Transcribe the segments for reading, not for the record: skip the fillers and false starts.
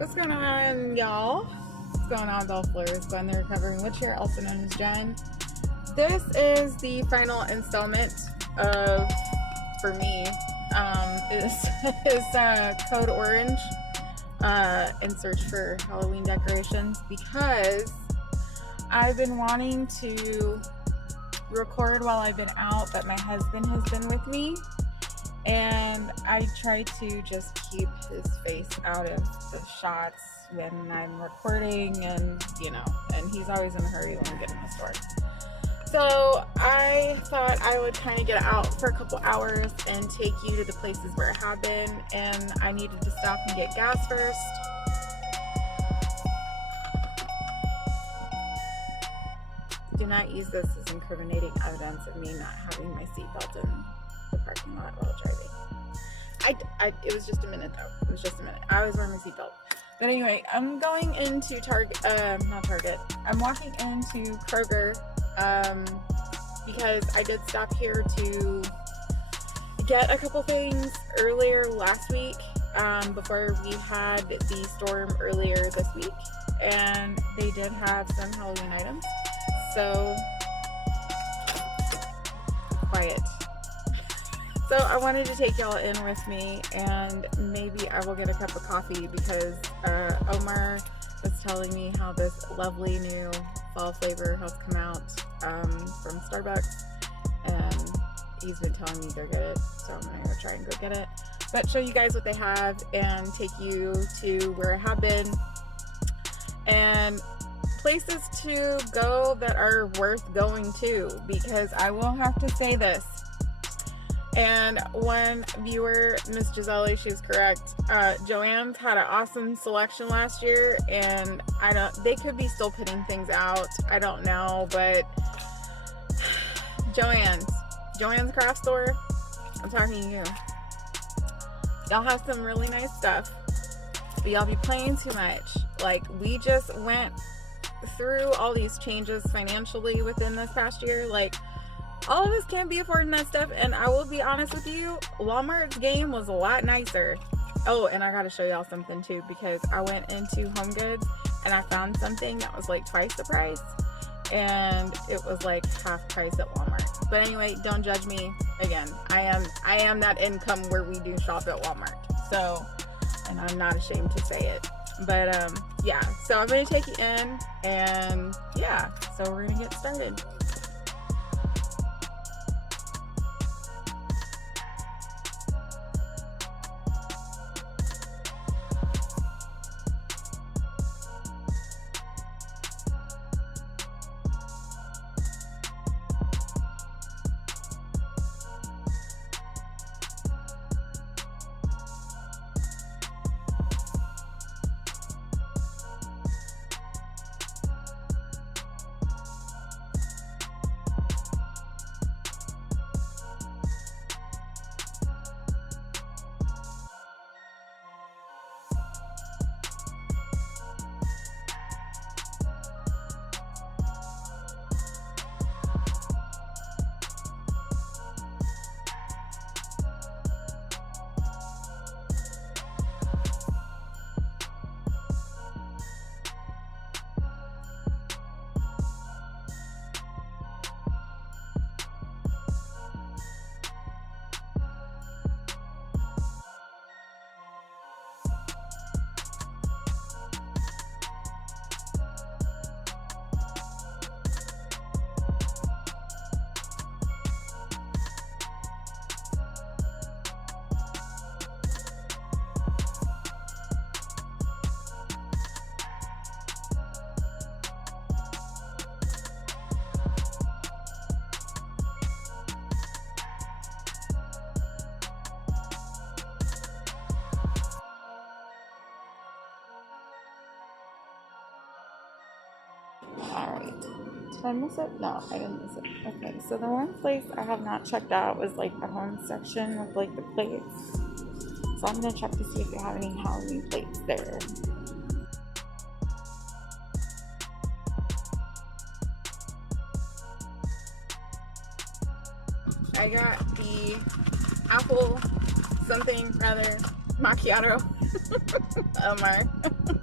What's going on, y'all? What's going on, Bellfleurs? Going there recovering witch here, also known as Jen. This is the final installment of, for me, is Code Orange in search for Halloween decorations, because I've been wanting to record while I've been out, but my husband has been with me, and I try to just keep his face out of the shots when I'm recording, and and he's always in a hurry when we get in the store. So I thought I would kind of get out for a couple hours and take you to the places where I have been, and I needed to stop and get gas first. Do not use this as incriminating evidence of me not having my seatbelt in the parking lot while driving. It was just a minute though. It was just a minute. I was wearing my seatbelt. But anyway, I'm going into not Target. I'm walking into Kroger because I did stop here to get a couple things earlier last week before we had the storm earlier this week, and they did have some Halloween items. So quiet. So I wanted to take y'all in with me, and maybe I will get a cup of coffee because Omar was telling me how this lovely new fall flavor has come out from Starbucks, and he's been telling me to get it, so I'm gonna go try and go get it, but show you guys what they have and take you to where I have been and places to go that are worth going to, because I will have to say this. And one viewer, Miss Giselle, she was correct. Joann's had an awesome selection last year, and they could be still putting things out. I don't know, but Joann's craft store, I'm talking to you. Y'all have some really nice stuff, but y'all be playing too much. Like, we just went through all these changes financially within this past year. Like, all of us can't be affording that stuff, and I will be honest with you, Walmart's game was a lot nicer. Oh, and I gotta show y'all something too, because I went into Home Goods and I found something that was like twice the price, and it was like half price at Walmart. But anyway, don't judge me. Again, I am that income where we do shop at Walmart. So, and I'm not ashamed to say it. But yeah, so I'm gonna take you in, and yeah, so we're gonna get started. Alright, did I miss it? No, I didn't miss it. Okay, so the one place I have not checked out was like the home section with like the plates. So I'm gonna check to see if they have any Halloween plates there. I got the apple something rather macchiato. Omar.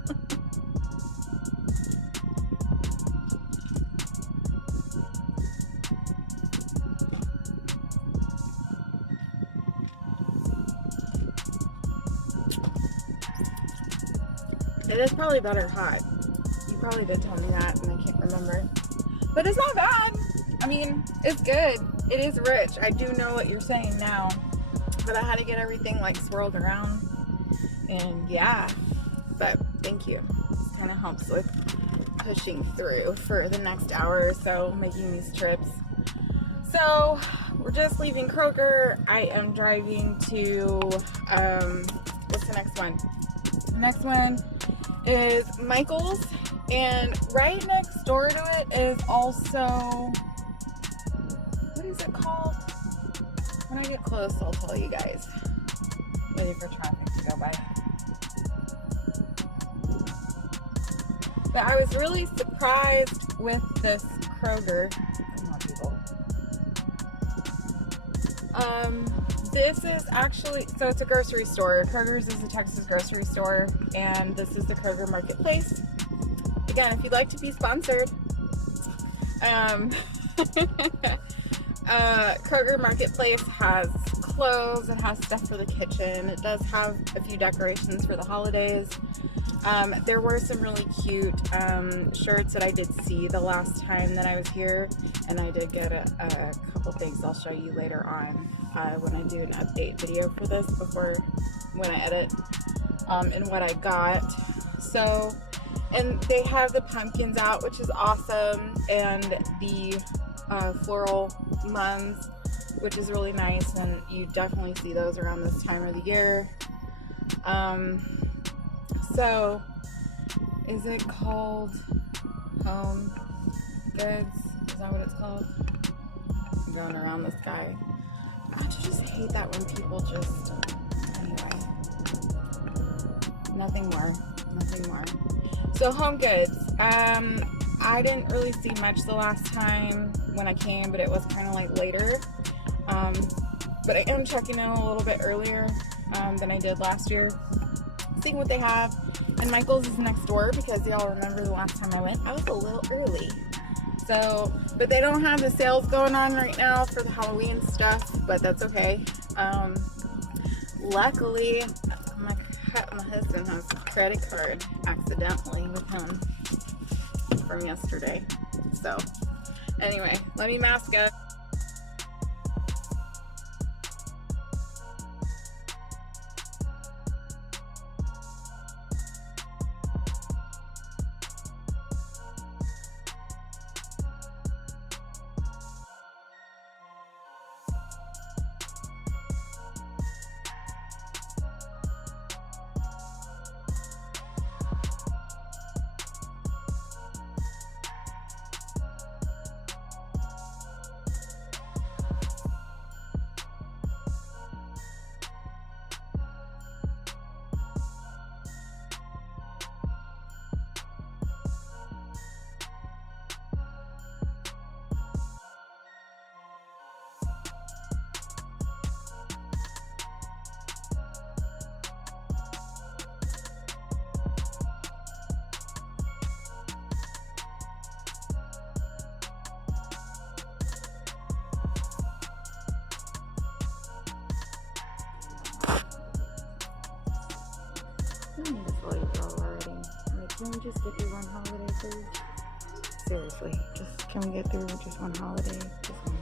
It is probably better hot. You probably did tell me that, and I can't remember. But it's not bad. I mean, it's good. It is rich. I do know what you're saying now. But I had to get everything like swirled around. And yeah. But thank you. This kind of helps with pushing through for the next hour or so, making these trips. So we're just leaving Kroger. I am driving to, what's the next one? The next one is Michael's, and right next door to it is also, what is it called? When I get close, I'll tell you guys. Waiting for traffic to go by. But I was really surprised with this Kroger. Come on, people. This is actually, so it's a grocery store. Kroger's is a Texas grocery store, and this is the Kroger Marketplace. Again, if you'd like to be sponsored, Kroger Marketplace has clothes, it has stuff for the kitchen, it does have a few decorations for the holidays. There were some really cute shirts that I did see the last time that I was here, and I did get a couple things I'll show you later on when I do an update video for this, when I edit, and what I got. So, and they have the pumpkins out, which is awesome, and the floral mums, which is really nice, and you definitely see those around this time of the year. So, is it called Home Goods? Is that what it's called? I'm going around this guy. I just hate that when people just, anyway. Nothing more. So Home Goods. I didn't really see much the last time when I came, but it was kind of like later. But I am checking in a little bit earlier than I did last year, seeing what they have. And Michael's is next door because y'all remember the last time I went, I was a little early. So, but they don't have the sales going on right now for the Halloween stuff, but that's okay. Luckily, my husband has a credit card accidentally with him from yesterday. So, anyway, let me mask up. I need to slow you girl already. Like, can we just get through one holiday, please? Seriously, just can we get through just one holiday? Just one.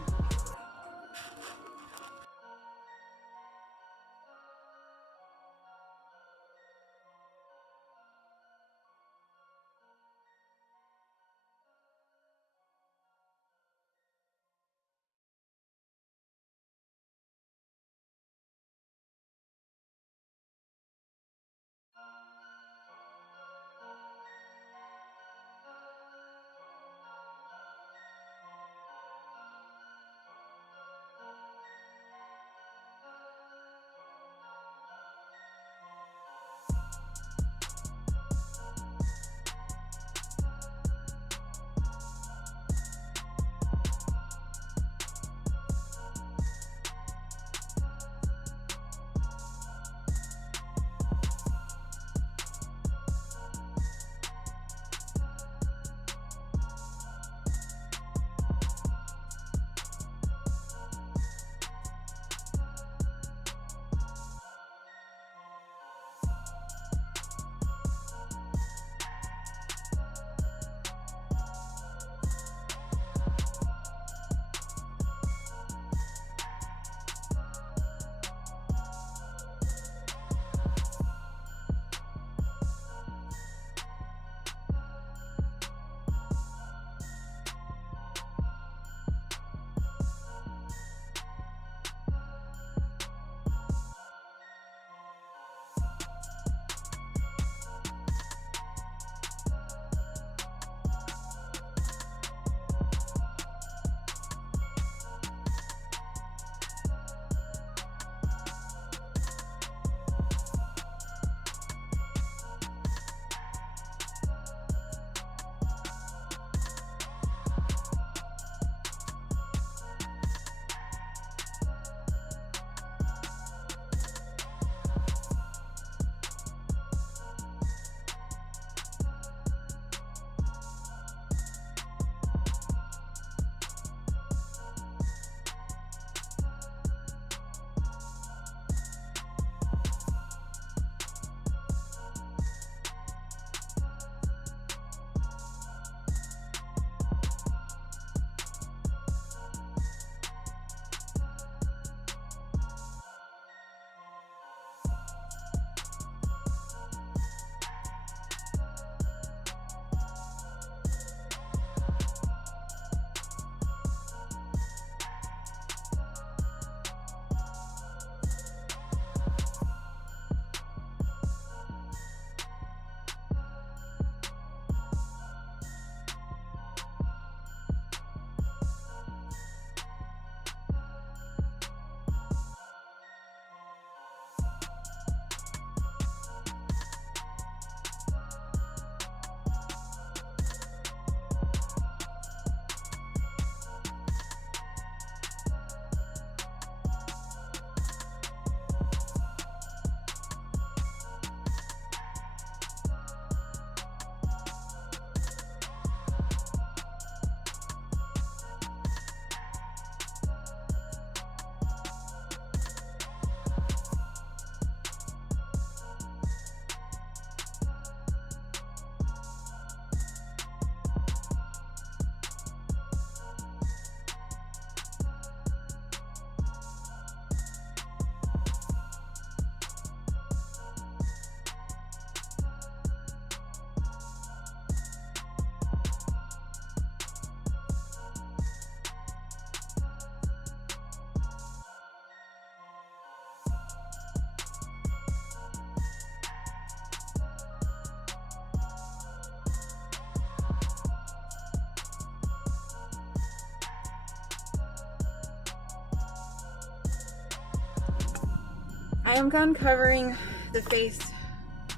I am uncovering the face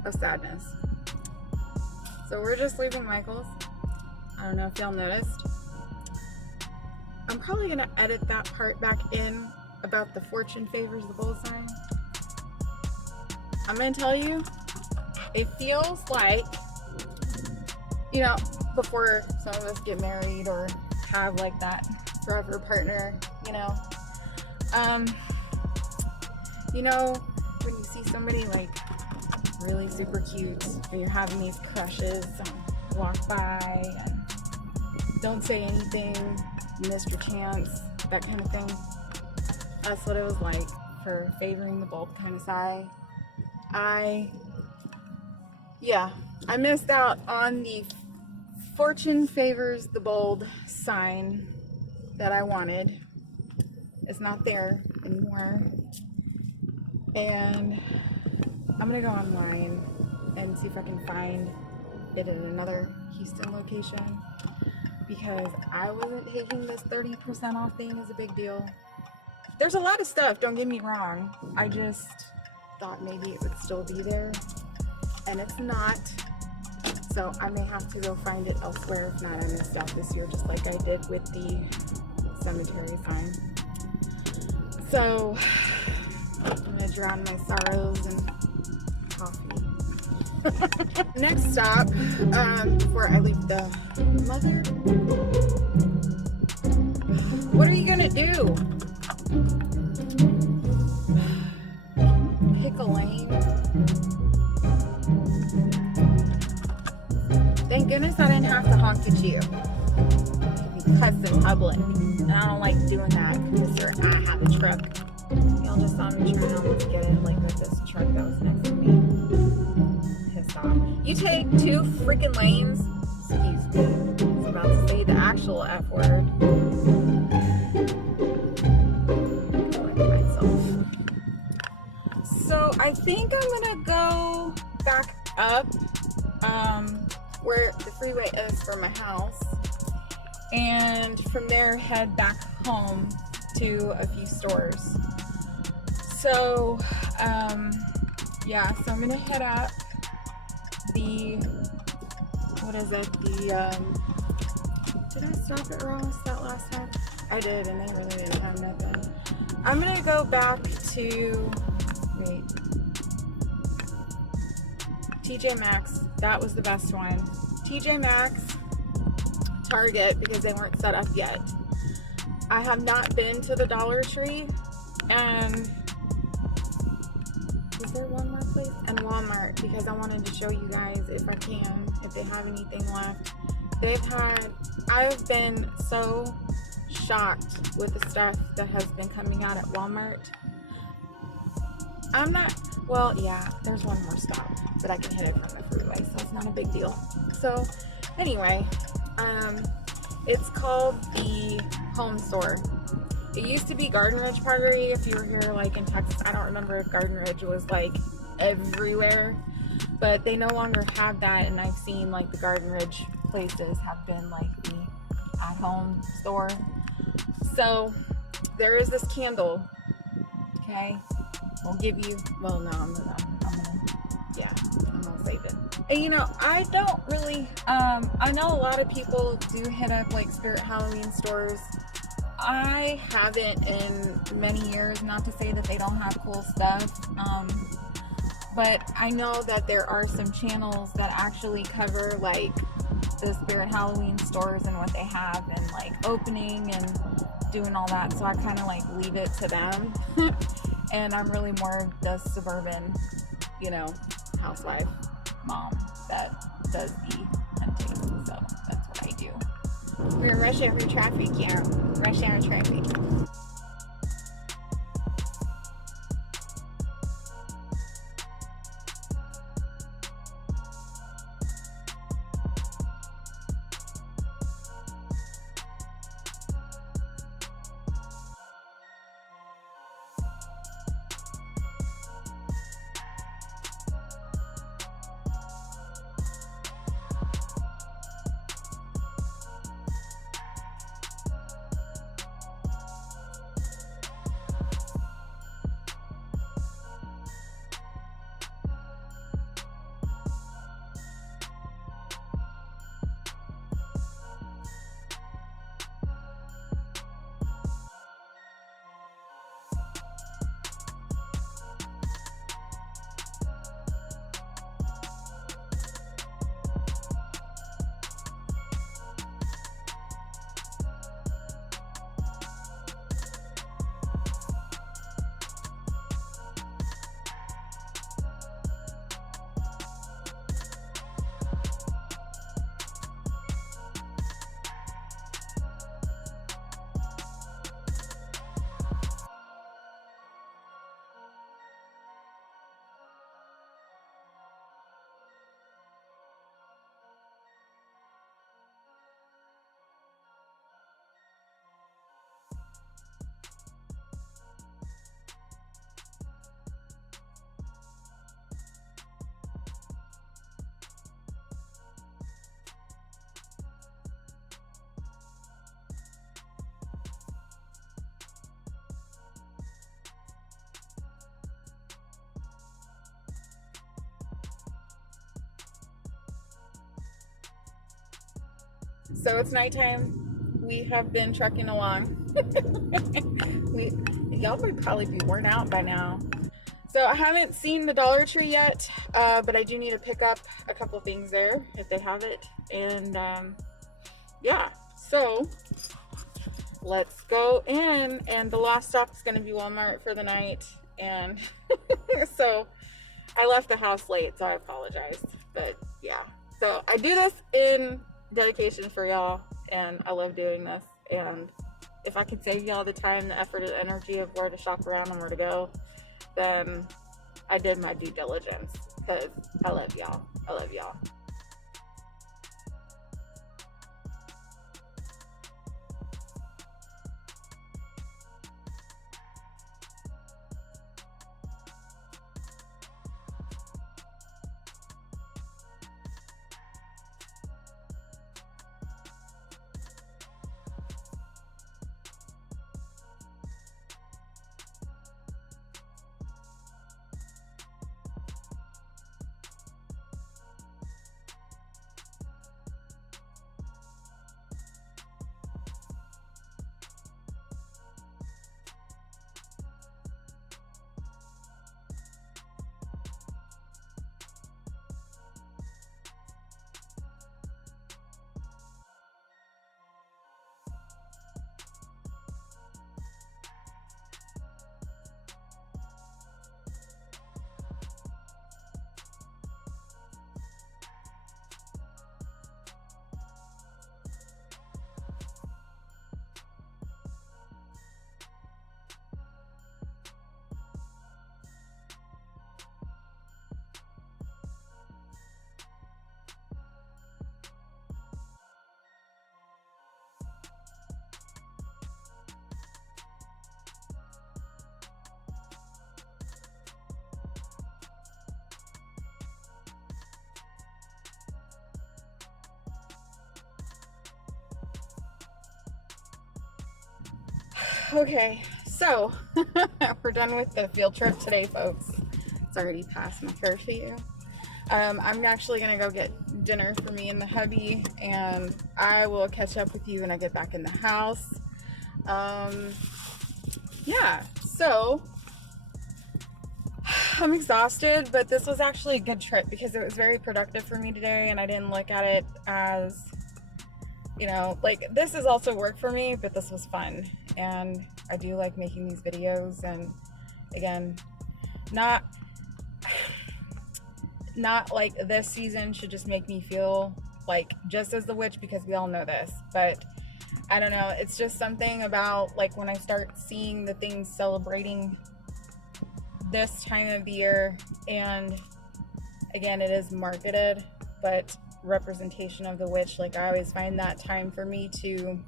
of sadness. So we're just leaving Michael's. I don't know if y'all noticed. I'm probably gonna edit that part back in about the fortune favors the bold sign. I'm gonna tell you, it feels like, you know, before some of us get married or have like that forever partner, you know, when you see somebody like really super cute and you're having these crushes and walk by and don't say anything, missed your chance, that kind of thing. That's what it was like for favoring the bold kind of sign. I missed out on the fortune favors the bold sign that I wanted. It's not there anymore. And I'm gonna go online and see if I can find it at another Houston location, because I wasn't taking this 30% off thing as a big deal. There's a lot of stuff, don't get me wrong. I just thought maybe it would still be there, and it's not. So I may have to go find it elsewhere. If not, I missed out this year, just like I did with the cemetery sign. So I'm gonna drown my sorrows in coffee. Next stop, before I leave the mother. What are you gonna do? Pick a lane? Thank goodness I didn't have to honk at you. You cuss in public. And I don't like doing that because I have a truck. Y'all just saw me trying to almost get it like with this truck that was next to me. Pissed off. You take 2 freaking lanes. Excuse me. I was about to say the actual F word. So I think I'm gonna go back up where the freeway is from my house, and from there head back home to a few stores. So yeah, so I'm gonna head up the, what is it, the did I stop at Ross that last time? I did, and they really didn't have nothing. I'm gonna go back to, wait, TJ Maxx. That was the best one. TJ Maxx, Target, because they weren't set up yet. I have not been to the Dollar Tree, and is there one more place? And Walmart, because I wanted to show you guys, if I can, if they have anything left. I've been so shocked with the stuff that has been coming out at Walmart. Well, yeah, there's one more stop, but I can hit it from the freeway, so it's not a big deal. So anyway, it's called the Home Store. It used to be Garden Ridge Parkery. If you were here like in Texas, I don't remember if Garden Ridge was like everywhere, but they no longer have that, and I've seen like the Garden Ridge places have been like the at-home store. So there is this candle, okay? We'll give you, well, no, I'm gonna save it. And you know, I don't really, I know a lot of people do hit up like Spirit Halloween stores. I haven't in many years, not to say that they don't have cool stuff, but I know that there are some channels that actually cover like the Spirit Halloween stores and what they have and like opening and doing all that, so I kind of like leave it to them. And I'm really more of the suburban, you know, housewife mom that does the hunting, so that's what I do. We're in rush hour traffic, yeah, rush hour traffic. So it's nighttime. We have been trucking along. Y'all would probably be worn out by now. So I haven't seen the Dollar Tree yet, but I do need to pick up a couple things there if they have it. And yeah, so let's go in. And the last stop is going to be Walmart for the night. And so I left the house late, so I apologize. But yeah, so I do this in dedication for y'all, and I love doing this. And if I could save y'all the time, the effort, and energy of where to shop around and where to go, then I did my due diligence, because I love y'all. I love y'all. Okay, so we're done with the field trip today, folks. It's already past my curfew. I'm actually gonna go get dinner for me and the hubby, and I will catch up with you when I get back in the house. Yeah, so I'm exhausted, but this was actually a good trip because it was very productive for me today, and I didn't look at it as, you know, like, this is also work for me, but this was fun. And I do like making these videos, and again, not like this season should just make me feel like just as the witch, because we all know this, but I don't know, it's just something about, like, when I start seeing the things celebrating this time of the year, and again, it is marketed, but representation of the witch, like, I always find that time for me to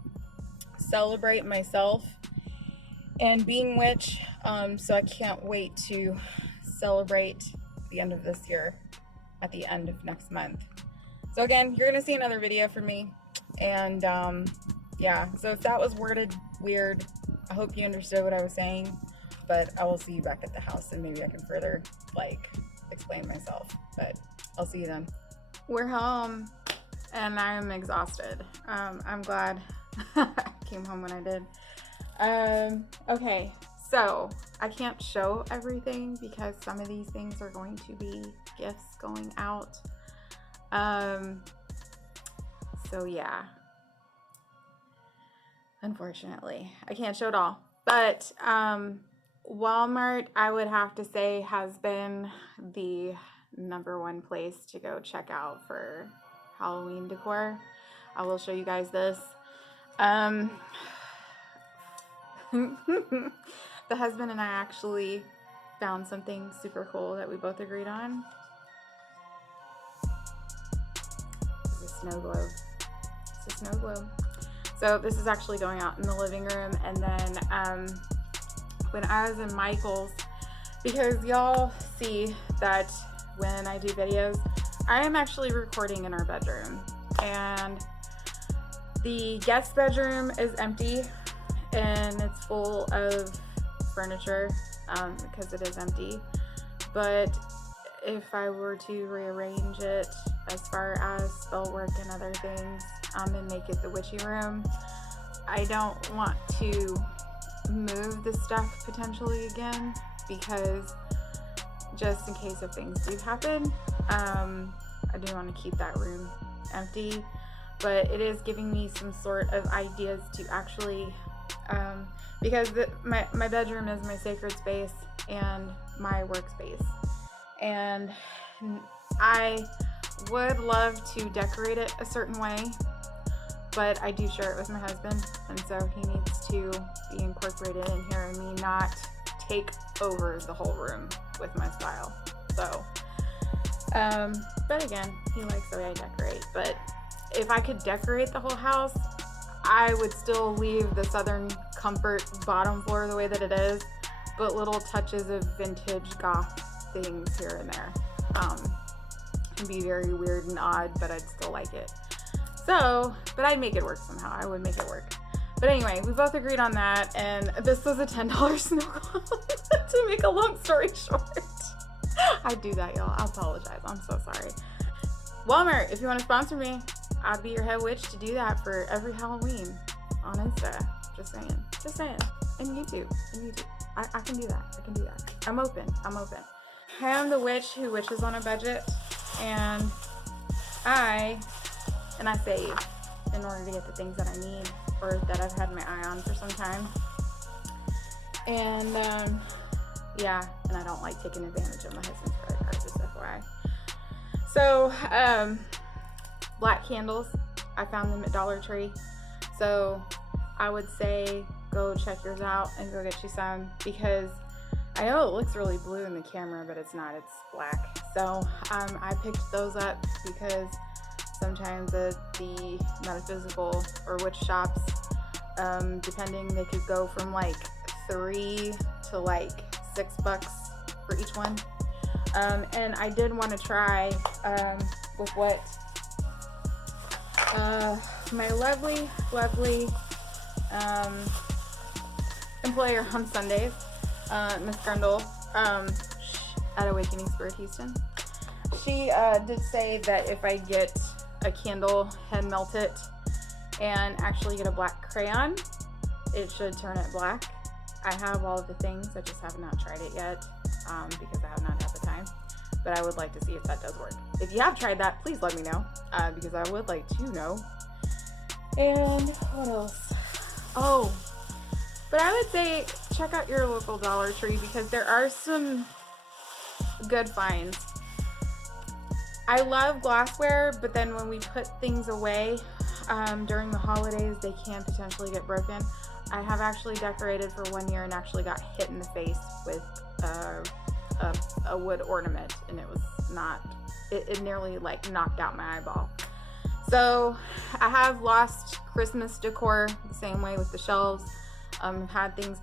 celebrate myself and being witch. So I can't wait to celebrate the end of this year at the end of next month. So again, you're gonna see another video from me, and yeah, so if that was worded weird, I hope you understood what I was saying, but I will see you back at the house, and maybe I can further, like, explain myself, but I'll see you then. We're home, and I'm exhausted. I'm glad I came home when I did. Okay, so I can't show everything because some of these things are going to be gifts going out. So yeah, unfortunately, I can't show it all. But Walmart, I would have to say, has been the #1 place to go check out for Halloween decor. I will show you guys this. The husband and I actually found something super cool that we both agreed on. It's a snow globe. It's a snow globe. So this is actually going out in the living room, and then when I was in Michael's, because y'all see that when I do videos, I am actually recording in our bedroom, and the guest bedroom is empty and it's full of furniture because it is empty. But if I were to rearrange it as far as spell work and other things, and make it the witchy room. I don't want to move the stuff potentially again, because just in case if things do happen, I do want to keep that room empty. But it is giving me some sort of ideas to actually, because my bedroom is my sacred space and my workspace, and I would love to decorate it a certain way, but I do share it with my husband, and so he needs to be incorporated in here and me not take over the whole room with my style. So, but again, he likes the way I decorate. But if I could decorate the whole house, I would still leave the Southern Comfort bottom floor the way that it is, but little touches of vintage goth things here and there. It'd be very weird and odd, but I'd still like it. So, but I'd make it work somehow. I would make it work. But anyway, we both agreed on that, and this was a $10 snow globe to make a long story short. I do that, y'all. I apologize. I'm so sorry. Walmart, if you want to sponsor me, I'd be your head witch to do that for every Halloween on Insta. Just saying. Just saying. And YouTube. I can do that. I can do that. I'm open. I am the witch who witches on a budget, and I save in order to get the things that I need or that I've had my eye on for some time. And yeah, and I don't like taking advantage of my husband's credit card, just FYI. So black candles, I found them at Dollar Tree, so I would say go check yours out and go get you some, because I know it looks really blue in the camera, but it's not, it's black. So I picked those up because sometimes at the metaphysical or witch shops, depending, they could go from like $3 to like $6 for each one. And I did want to try with what my lovely employer on Sundays, Miss Grundle, at Awakening Spirit Houston. She did say that if I get a candle, hand melt it, and actually get a black crayon, it should turn it black. I have all of the things, I just have not tried it yet, because I have not had the time. But I would like to see if that does work. If you have tried that, please let me know, because I would like to know. And what else? Oh, but I would say check out your local Dollar Tree, because there are some good finds. I love glassware, but then when we put things away during the holidays, they can potentially get broken. I have actually decorated for 1 year and actually got hit in the face with a wood ornament, and it was not, it nearly like knocked out my eyeball. So I have lost Christmas decor the same way with the shelves. Had things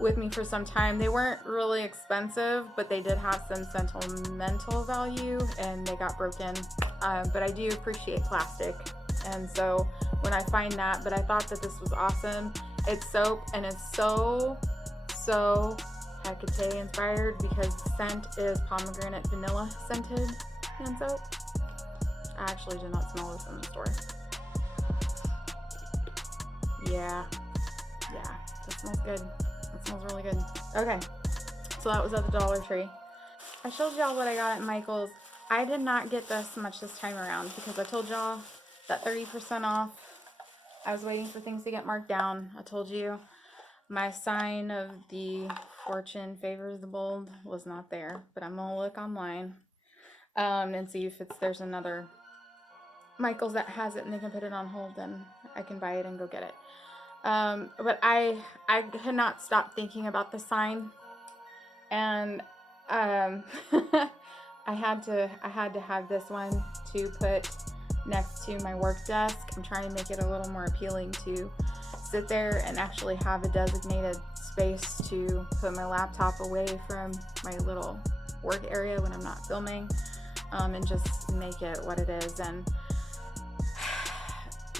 with me for some time. They weren't really expensive, but they did have some sentimental value, and they got broken. But I do appreciate plastic, and so when I find that, but I thought that this was awesome. It's soap, and it's so Hecate inspired, because the scent is pomegranate vanilla scented hand soap. I actually did not smell this in the store. Yeah, that smells good. That smells really good. Okay, so that was at the Dollar Tree. I showed y'all what I got at Michael's. I did not get this much this time around, because I told y'all that 30% off. I was waiting for things to get marked down. I told you my sign of the fortune favors the bold was not there, but I'm gonna look online and see if there's another Michael's that has it and they can put it on hold, then I can buy it and go get it. But I could not stop thinking about the sign, and I had to have this one to put next to my work desk. I'm trying to make it a little more appealing to sit there and actually have a designated space to put my laptop away from my little work area when I'm not filming, and just make it what it is. And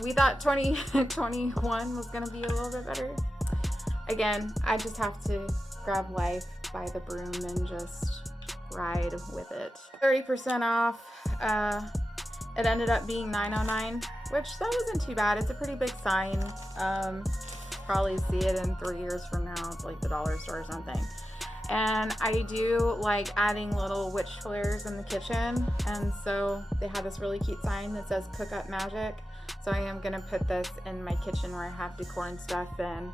we thought 2021 was going to be a little bit better. Again, I just have to grab life by the broom and just ride with it. 30% off. It ended up being $9.09, which that wasn't too bad. It's a pretty big sign. Probably see it in 3 years from now. It's like the dollar store or something. And I do like adding little witch flares in the kitchen, and so they have this really cute sign that says Cook Up Magic. So I am gonna put this in my kitchen where I have decor and stuff, and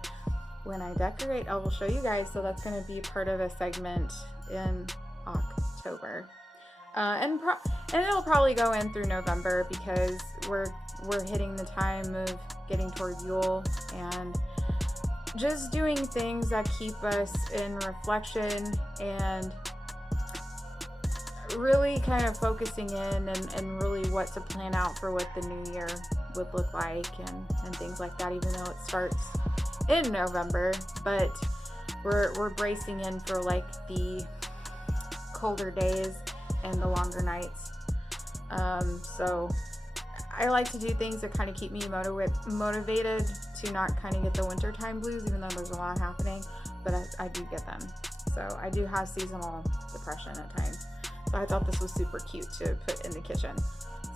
when I decorate I will show you guys. So that's gonna be part of a segment in October, and it'll probably go in through November, because we're hitting the time of getting toward Yule and just doing things that keep us in reflection and really kind of focusing in and really what to plan out for what the new year would look like and things like that, even though it starts in November. But we're bracing in for like the colder days and the longer nights. So I like to do things that kind of keep me motivated to not kind of get the wintertime blues, even though there's a lot happening, but I do get them. So I do have seasonal depression at times. So I thought this was super cute to put in the kitchen.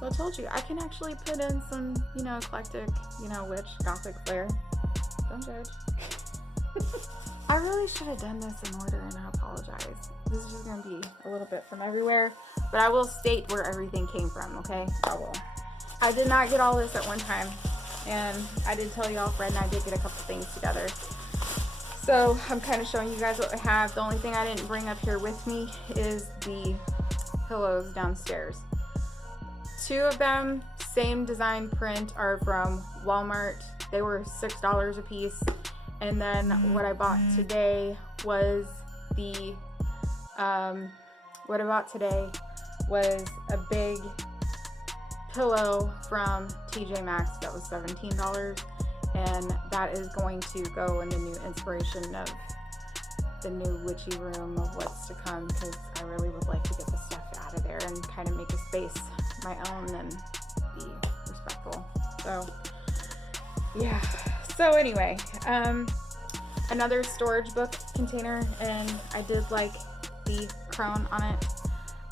So I told you, I can actually put in some, eclectic, witch, gothic flair. Don't judge. I really should have done this in order, and I apologize. This is just going to be a little bit from everywhere, but I will state where everything came from, okay? I will. I did not get all this at one time, and I did tell y'all Fred and I did get a couple things together. So I'm kind of showing you guys what I have. The only thing I didn't bring up here with me is the pillows downstairs. 2 of them, same design print, are from Walmart. They were $6 a piece. And then what I bought today was a big pillow from TJ Maxx that was $17, and that is going to go in the new inspiration of the new witchy room of what's to come, because I really would like to get the stuff out of there and kind of make a space my own and be respectful. So yeah, so anyway, another storage book container, and I did like the crone on it.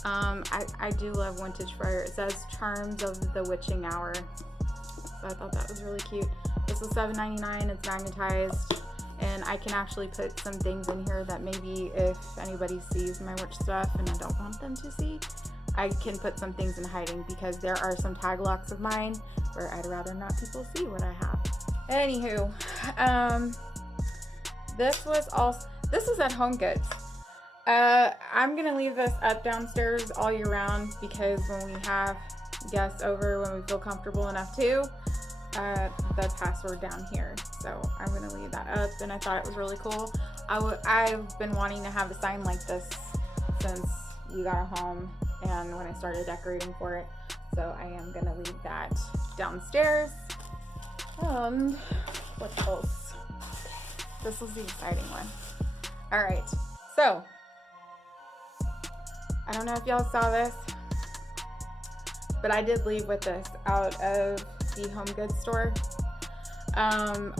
I do love Vintage Fire. It says Charms of the Witching Hour. So I thought that was really cute. This was $7.99. It's magnetized, and I can actually put some things in here that maybe if anybody sees my witch stuff and I don't want them to see, I can put some things in hiding, because there are some tag locks of mine where I'd rather not people see what I have. Anywho, this was at Home Goods. I'm gonna leave this up downstairs all year round, because when we have guests over, when we feel comfortable enough to, the password down here. So I'm gonna leave that up, and I thought it was really cool. I've been wanting to have a sign like this since we got a home and when I started decorating for it. So I am gonna leave that downstairs. What else? This was the exciting one. All right, so I don't know if y'all saw this, but I did leave with this out of the Home Goods store,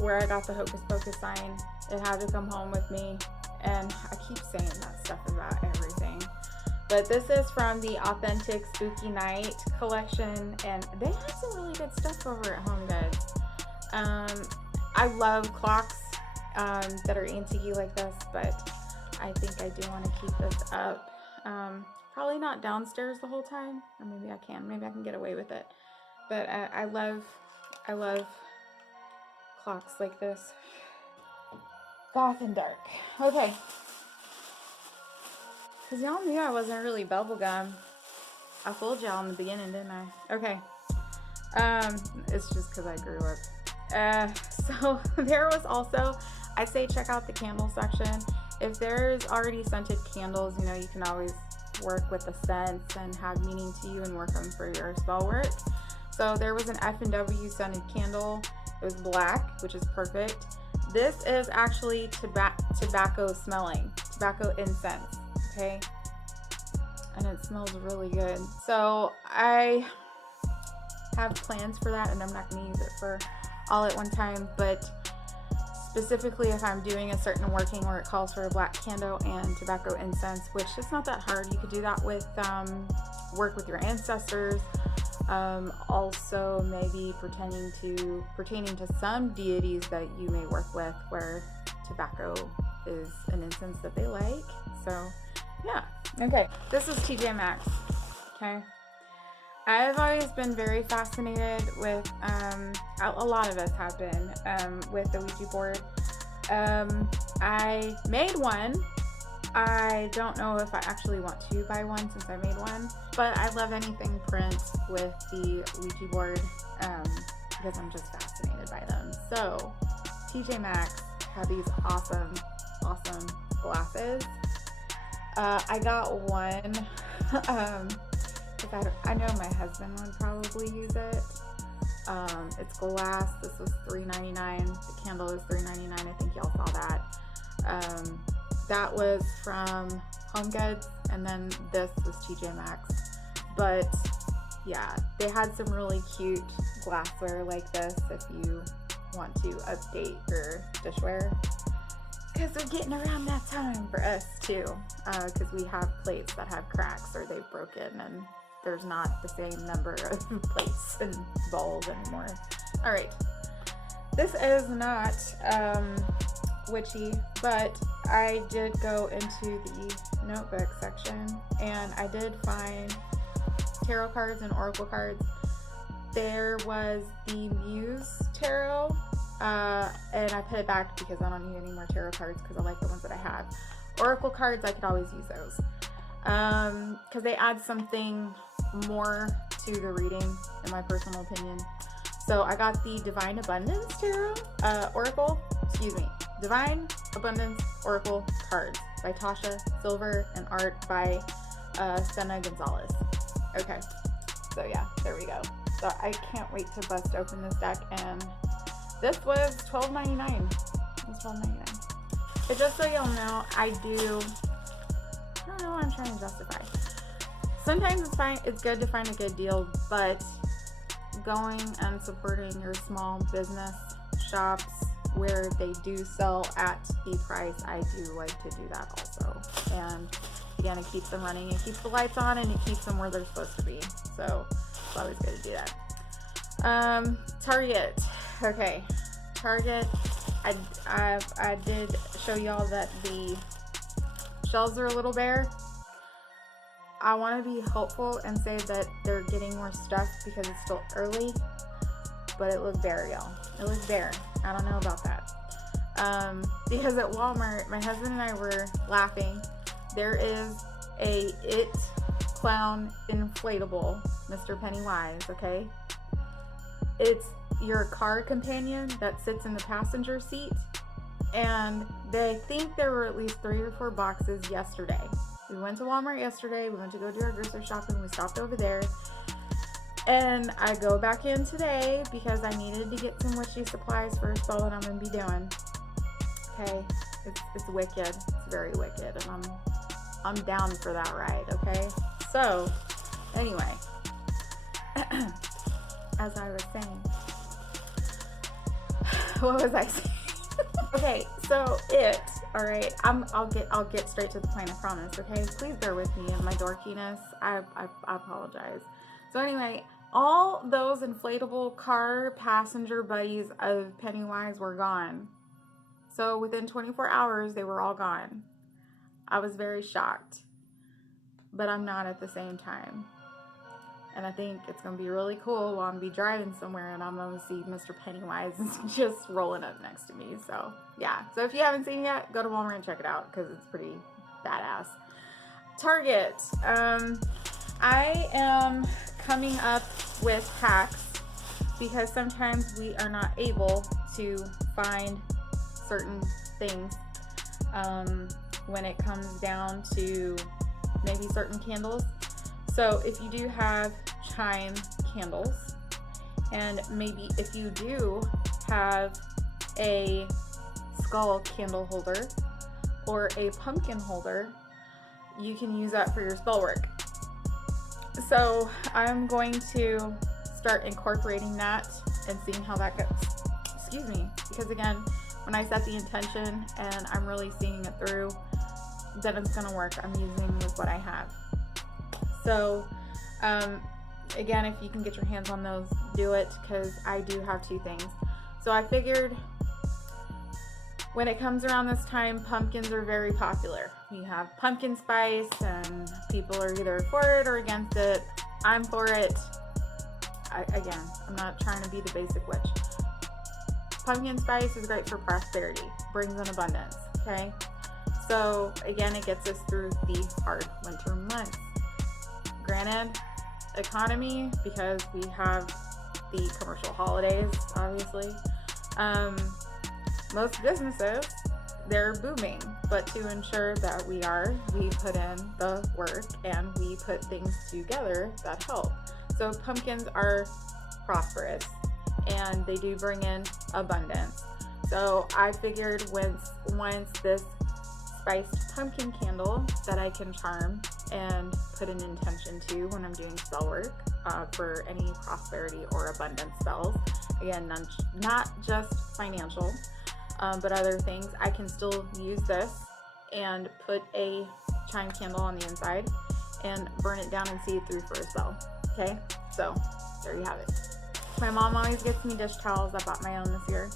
where I got the Hocus Pocus sign. It had to come home with me, and I keep saying that stuff about everything. But this is from the Authentic Spooky Night collection, and they have some really good stuff over at Home Goods. I love clocks that are antique like this, but I think I do want to keep this up. Probably not downstairs the whole time, or maybe I can get away with it. But I love clocks like this, goth and dark. Okay, because y'all knew I wasn't really bubblegum. I fooled y'all in the beginning, didn't I? Okay, it's just because I grew up. So there was also, I say check out the candle section. If there's already scented candles, you can always work with the scents and have meaning to you and work them for your spell work. So there was an F&W scented candle. It was black, which is perfect. This is actually tobacco smelling, tobacco incense, okay? And it smells really good. So I have plans for that, and I'm not gonna use it for all at one time, but specifically if I'm doing a certain working where it calls for a black candle and tobacco incense, which it's not that hard. You could do that with work with your ancestors, Also maybe pertaining to some deities that you may work with, where tobacco is an incense that they like. So yeah. Okay, this is TJ Maxx. Okay, I've always been very fascinated with a lot of us have been with the Ouija board. I made one. I don't know if I actually want to buy one since I made one, but I love anything print with the Ouija board because I'm just fascinated by them. So TJ Maxx had these awesome glasses. I got one. I know my husband would probably use it. It's glass. This was $3.99. The candle is $3.99. I think y'all saw that. That was from Home Goods, and then this was TJ Maxx. But yeah, they had some really cute glassware like this if you want to update your dishware, because we're getting around that time for us too, because we have plates that have cracks or they've broken, and there's not the same number of plates and bowls anymore. All right, this is not witchy, but I did go into the notebook section and I did find tarot cards and oracle cards. There was the Muse tarot, and I put it back because I don't need any more tarot cards because I like the ones that I have. Oracle cards, I could always use those because they add something more to the reading, in my personal opinion. So I got the Divine Abundance tarot oracle, Divine Abundance Oracle cards by Tasha Silver and art by Senna Gonzalez. Okay, so yeah, there we go. So I can't wait to bust open this deck, and this was $12.99. It was $12.99. But just so y'all know, I don't know what I'm trying to justify. Sometimes it's good to find a good deal, but going and supporting your small business shops where they do sell at the price, I do like to do that also. And again, it keeps them running, it keeps the lights on, and it keeps them where they're supposed to be. So it's always good to do that. Target. Okay, Target. I did show y'all that the shelves are a little bare. I want to be hopeful and say that they're getting more stuff because it's still early, but it looked bare, y'all. It looked bare. I don't know about that. Because at Walmart, my husband and I were laughing. There is a It Clown inflatable, Mr. Pennywise, okay? It's your car companion that sits in the passenger seat, and they think there were at least 3 or 4 boxes yesterday. We went to Walmart yesterday. We went to go do our grocery shopping. We stopped over there. And I go back in today because I needed to get some witchy supplies for a spell that I'm going to be doing. Okay? It's wicked. It's very wicked. And I'm down for that ride, okay? So, anyway. As I was saying. What was I saying? Okay, so all right, I'll get straight to the point, I promise, okay? Please bear with me and my dorkiness. I apologize. So anyway, all those inflatable car passenger buddies of Pennywise were gone. So within 24 hours, they were all gone. I was very shocked, but I'm not at the same time. And I think it's going to be really cool while I'm be driving somewhere and I'm going to see Mr. Pennywise just rolling up next to me. So, yeah. So if you haven't seen it yet, go to Walmart and check it out because it's pretty badass. Target. I am coming up with hacks because sometimes we are not able to find certain things when it comes down to maybe certain candles. So if you do have chime candles, and maybe if you do have a skull candle holder or a pumpkin holder, you can use that for your spell work. So I'm going to start incorporating that and seeing how that goes. Excuse me, because again, when I set the intention and I'm really seeing it through, then it's gonna work. I'm using with what I have. So again, if you can get your hands on those, do it, because I do have two things. So I figured when it comes around this time, pumpkins are very popular. We have pumpkin spice, and people are either for it or against it. I'm for it. Again, I'm not trying to be the basic witch. Pumpkin spice is great for prosperity, brings in abundance, okay? So again, it gets us through the hard winter months. Granted, economy, because we have the commercial holidays, obviously. Most businesses, they're booming, but to ensure that we put in the work and we put things together that help. So pumpkins are prosperous and they do bring in abundance. So I figured once this spiced pumpkin candle that I can charm and put an intention to when I'm doing spell work for any prosperity or abundance spells. Again, not just financial, but other things. I can still use this and put a chime candle on the inside and burn it down and see it through for a spell. Okay, so there you have it. My mom always gets me dish towels. I bought my own this year.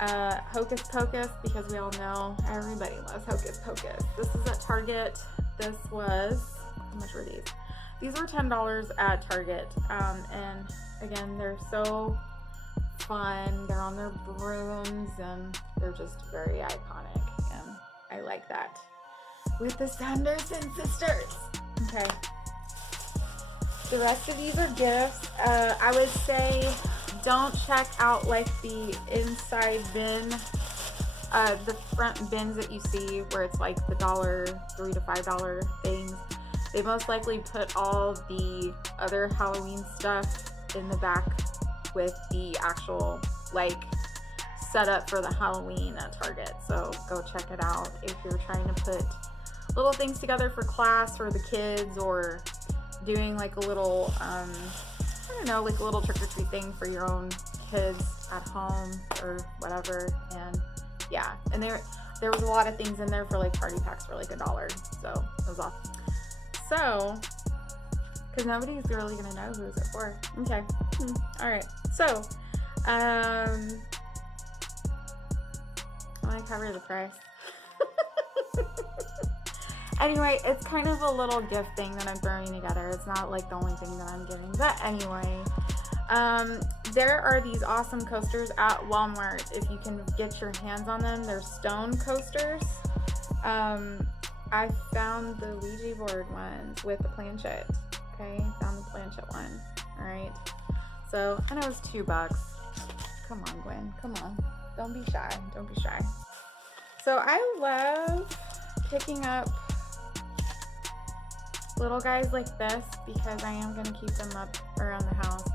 Hocus Pocus, because we all know everybody loves Hocus Pocus. This is at Target. This was, how much were these? These were $10 at Target. And again, they're so fun. They're on their brooms and they're just very iconic. And I like that. With the Sanderson sisters. Okay. The rest of these are gifts. I would say don't check out like the inside bin, the front bins that you see where it's like the $3 to $5 things. They most likely put all the other Halloween stuff in the back with the actual like setup for the Halloween at Target. So go check it out if you're trying to put little things together for class for the kids, or doing like a little, I don't know, like a little trick-or-treat thing for your own kids at home or whatever. And yeah, and there was a lot of things in there for like party packs for like $1, so it was awesome. So, because nobody's really gonna know who is it for. Okay, all right. So, I want to cover the price. Anyway, it's kind of a little gift thing that I'm throwing together. It's not like the only thing that I'm giving. But anyway, there are these awesome coasters at Walmart. If you can get your hands on them, they're stone coasters. I found the Ouija board ones with the planchette. Okay, found the planchette one. All right. So, I know it was $2. Come on, Gwen. Come on. Don't be shy. Don't be shy. So, I love picking up little guys like this because I am going to keep them up around the house.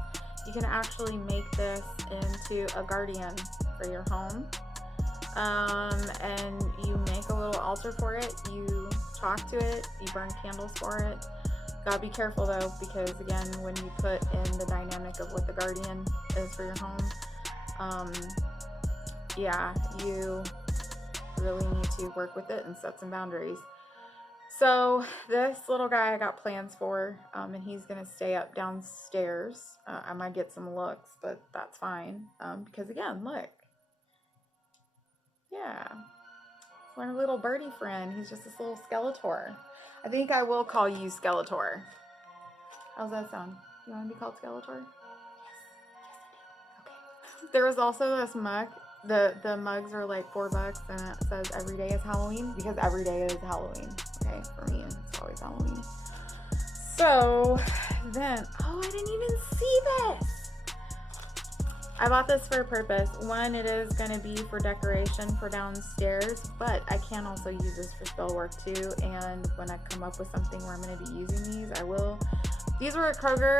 You can actually make this into a guardian for your home, and you make a little altar for it. You talk to it, you burn candles for it. Gotta be careful though, because again, when you put in the dynamic of what the guardian is for your home, yeah, you really need to work with it and set some boundaries. So this little guy I got plans for, and he's gonna stay up downstairs. I might get some looks, but that's fine, because again, look, yeah, it's my little birdie friend. He's just this little Skeletor. I think I will call you Skeletor. How's that sound? You want to be called Skeletor? Yes, I do. Okay. There was also this mug. The mugs are like $4, and it says every day is Halloween, because every day is Halloween. Okay, for me, it's always Halloween. So then, oh, I didn't even see this. I bought this for a purpose. One, it is going to be for decoration for downstairs, but I can also use this for spell work too. And when I come up with something where I'm going to be using these, I will. These were at Kroger.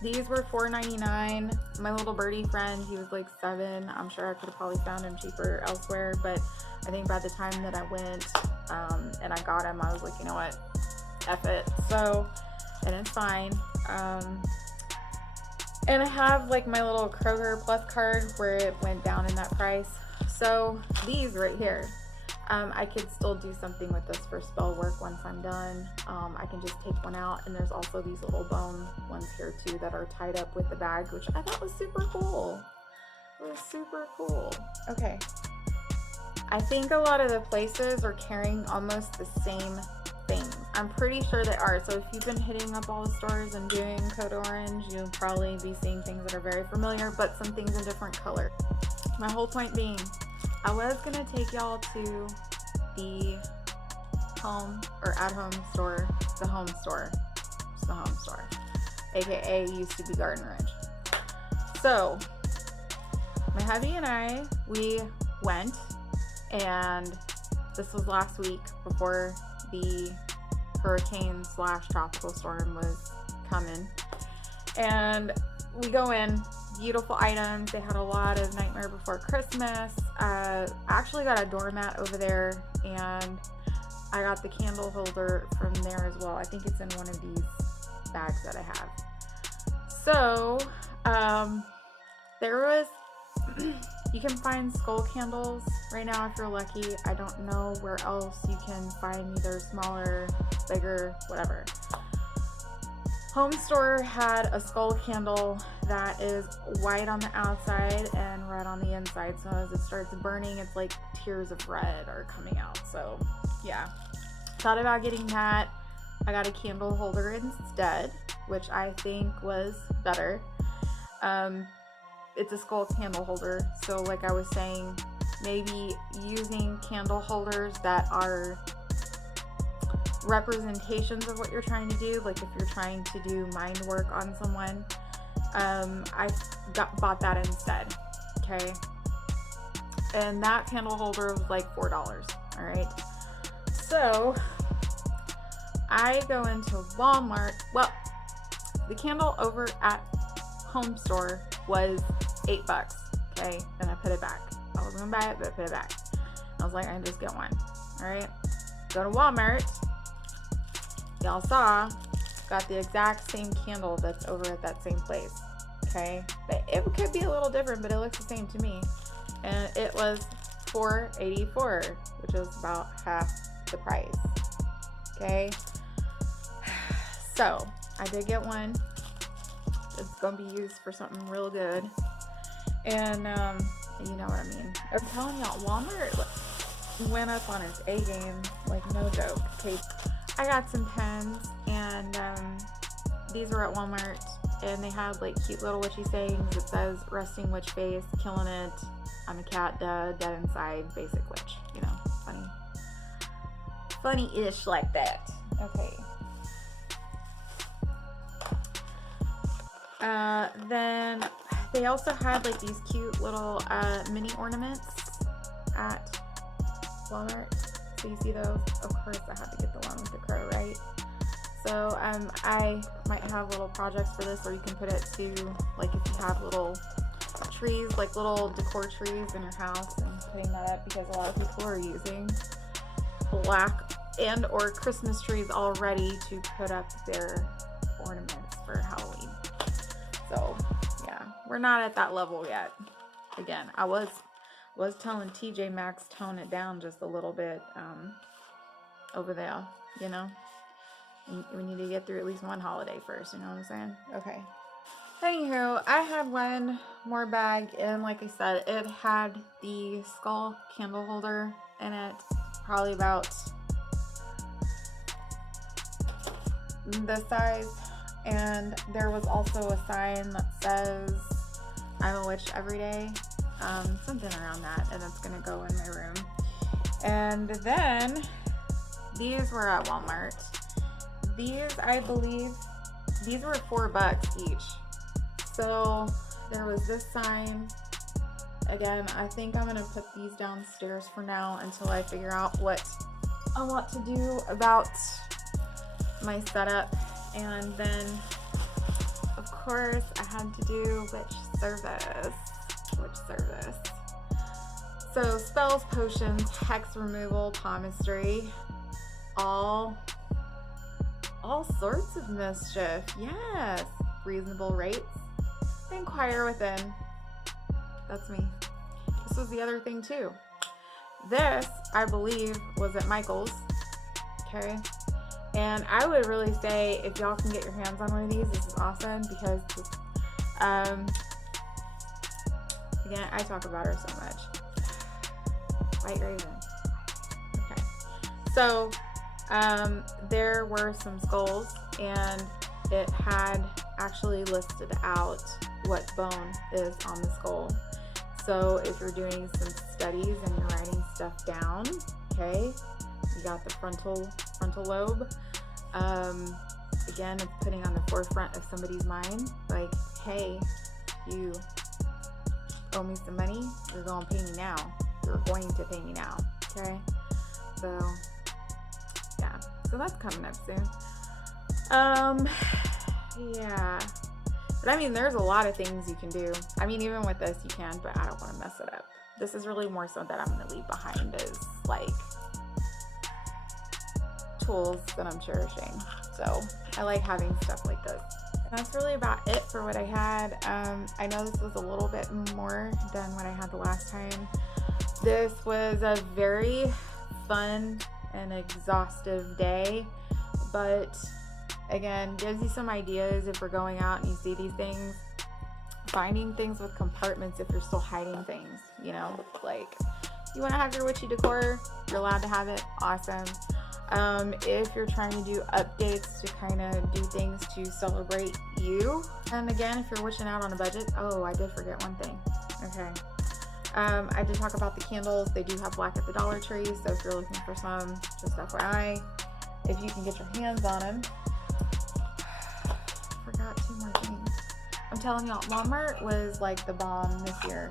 These were $4.99. My little birdie friend, he was like $7. I'm sure I could have probably found him cheaper elsewhere, but I think by the time that I went and I got him, I was like, you know what, F it. So, and it's fine. And I have like my little Kroger Plus card where it went down in that price. So these right here, I could still do something with this for spell work once I'm done. I can just take one out, and there's also these little bone ones here too that are tied up with the bag, which I thought was super cool. It was super cool. Okay. I think a lot of the places are carrying almost the same things. I'm pretty sure they are. So if you've been hitting up all the stores and doing Code Orange, you'll probably be seeing things that are very familiar, but some things in different color. My whole point being, I was gonna take y'all to the home or at home store, the home store, it's the home store, aka used to be Garden Ridge. So my hubby and I, we went, and this was last week before the hurricane / tropical storm was coming. And we go in, beautiful items. They had a lot of Nightmare Before Christmas. I actually got a doormat over there, and I got the candle holder from there as well. I think it's in one of these bags that I have. So there was you can find skull candles right now if you're lucky. I don't know where else you can find either smaller, bigger, whatever. Home Store had a skull candle that is white on the outside and red on the inside. So as it starts burning, it's like tears of red are coming out. So yeah, thought about getting that. I got a candle holder instead, which I think was better. It's a skull candle holder. So like I was saying, maybe using candle holders that are representations of what you're trying to do. Like if you're trying to do mind work on someone, I bought that instead. Okay. And that candle holder was like $4. All right. So I go into Walmart. Well, the candle over at Home Store was $8. Okay. And I put it back. I was gonna buy it, but I put it back. I was like, I can just get one. All right. Go to Walmart. Y'all saw, got the exact same candle that's over at that same place. Okay. But it could be a little different, but it looks the same to me. And it was $4.84, which is about half the price. Okay. So I did get one. It's gonna be used for something real good. And you know what I mean. I'm telling y'all, Walmart went up on its A game, like no joke. Okay. I got some pens, and these were at Walmart, and they had like cute little witchy sayings. It says resting witch face, killing it, I'm a cat, dead inside, basic witch, you know, funny-ish like that. Okay. Then they also had like these cute little mini ornaments at Walmart. So you see those? Of course I had to get the one with the crow, right? So I might have little projects for this, or you can put it to, like if you have little trees, like little decor trees in your house, and putting that up, because a lot of people are using black and or Christmas trees already to put up their ornaments for Halloween. So yeah, we're not at that level yet. Again, I was telling TJ Maxx tone it down just a little bit over there, you know. We need to get through at least one holiday first, you know what I'm saying? Okay. Anywho, I had one more bag, and like I said, it had the skull candle holder in it, probably about this size. And there was also a sign that says, I'm a witch every day. Something around that, and it's gonna go in my room. And then these were at Walmart. These, I believe, these were $4 each. So there was this sign. Again, I think I'm gonna put these downstairs for now until I figure out what I want to do about my setup. And then, of course, I had to do witch service. So spells, potions, hex removal, palmistry, all sorts of mischief. Yes, reasonable rates. Inquire within. That's me. This was the other thing too. This, I believe, was at Michael's. Okay. And I would really say if y'all can get your hands on one of these, this is awesome because, again, I talk about her so much. White Raven. Okay. So, there were some skulls, and it had actually listed out what bone is on the skull. So if you're doing some studies and you're writing stuff down, okay, you got the frontal lobe. Again, it's putting on the forefront of somebody's mind, like, hey, you owe me some money, you're going to pay me now. You're going to pay me now, okay? So, yeah. So that's coming up soon. Yeah. But I mean, there's a lot of things you can do. I mean, even with this, you can, but I don't want to mess it up. This is really more so that I'm going to leave behind as, like, tools that I'm cherishing. So I like having stuff like this. And that's really about it for what I had. I know this was a little bit more than what I had the last time. This was a very fun and exhaustive day, but again, gives you some ideas if we're going out and you see these things. Finding things with compartments if you're still hiding things, you know, like you want to have your witchy decor, you're allowed to have it, awesome. If you're trying to do updates to kind of do things to celebrate you, and again, if you're wishing out on a budget, oh, I did forget one thing. Okay. I did talk about the candles. They do have black at the Dollar Tree, so if you're looking for some, just FYI, if you can get your hands on them. Forgot two more things. I'm telling y'all, Walmart was like the bomb this year.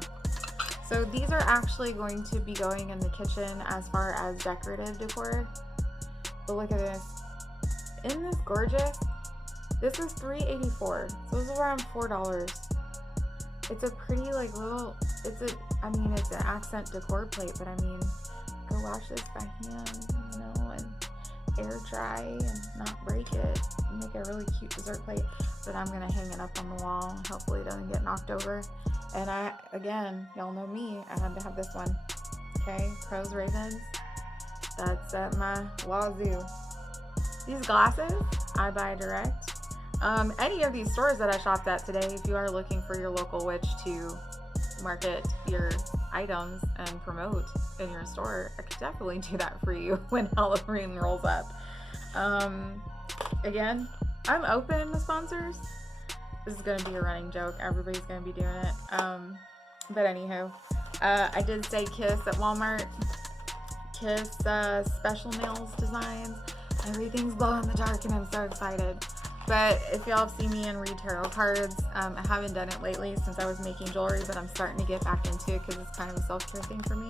So these are actually going to be going in the kitchen as far as decorative decor. But look at this. Isn't this gorgeous? This was $3.84. So it was around $4. It's a pretty like little, it's an accent decor plate, but I mean, go wash this by hand, you know, and air dry and not break it. Make a really cute dessert plate. But I'm gonna hang it up on the wall. Hopefully it doesn't get knocked over. And again, y'all know me, I had to have this one. Okay, Crows, Ravens. That's at my wazoo. These glasses, I buy direct. Any of these stores that I shopped at today, if you are looking for your local witch to market your items and promote in your store, I could definitely do that for you when Halloween rolls up. Again, I'm open to sponsors. This is going to be a running joke. Everybody's going to be doing it. But anywho, I did say Kiss at Walmart. Kiss special nails designs. Everything's glow in the dark and I'm so excited. But if y'all have seen me and read tarot cards, I haven't done it lately since I was making jewelry, but I'm starting to get back into it because it's kind of a self-care thing for me.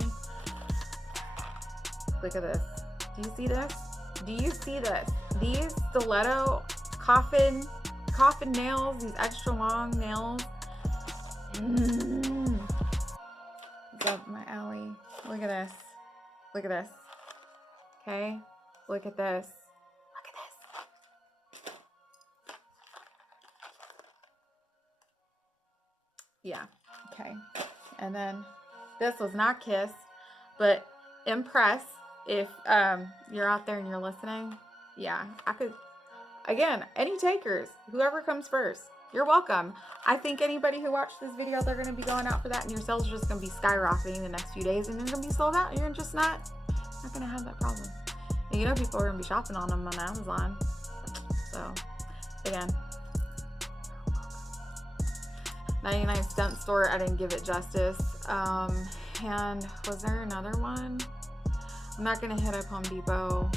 Look at this. Do you see this? Do you see this? These stiletto coffin nails, these extra long nails. It's up my alley. Look at this. Look at this. Okay? Look at this. Look at this. Yeah. Okay. And then this was not Kiss, but Impress. If you're out there and you're listening, yeah, I could. Again, any takers, whoever comes first, you're welcome. I think anybody who watched this video, they're going to be going out for that, and your sales are just going to be skyrocketing the next few days, and you're going to be sold out. You're just not going to have that problem. And you know people are going to be shopping on them on Amazon. So, again, 99 cent store, I didn't give it justice. And was there another one? I'm not going to hit up Home Depot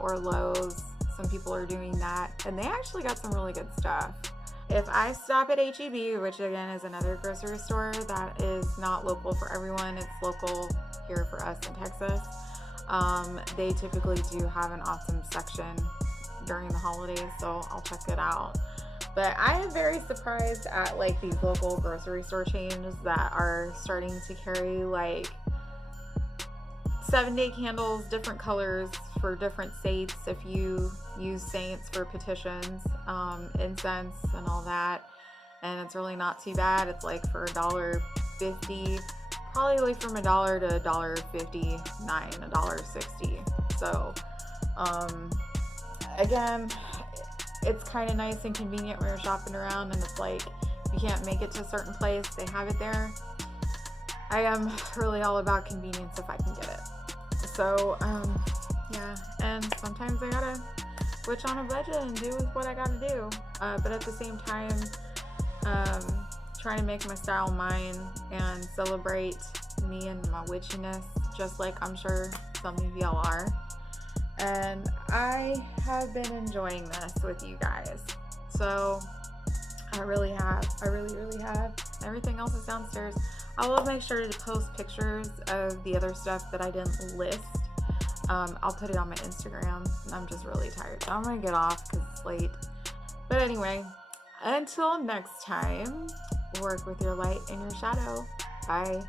or Lowe's. Some people are doing that, and they actually got some really good stuff. If I stop at H-E-B, which again is another grocery store that is not local for everyone, it's local here for us in Texas, they typically do have an awesome section during the holidays, so I'll check it out. But I am very surprised at like these local grocery store chains that are starting to carry like 7-day candles, different colors for different saints if you use saints for petitions, incense and all that. And it's really not too bad. It's like for $1.50 probably like from $1 to $1.59, $1.60. So again, it's kind of nice and convenient when you're shopping around and it's like you can't make it to a certain place, they have it there. I am really all about convenience if I can get it. So yeah, and sometimes I gotta switch on a budget and do with what I gotta do, but at the same time trying to make my style mine and celebrate me and my witchiness, just like I'm sure some of y'all are. And I have been enjoying this with you guys, so I really have. I really have. Everything else is downstairs. I will make sure to post pictures of the other stuff that I didn't list. I'll put it on my Instagram. I'm just really tired, so I'm gonna get off because it's late. But anyway, until next time, work with your light and your shadow. Bye.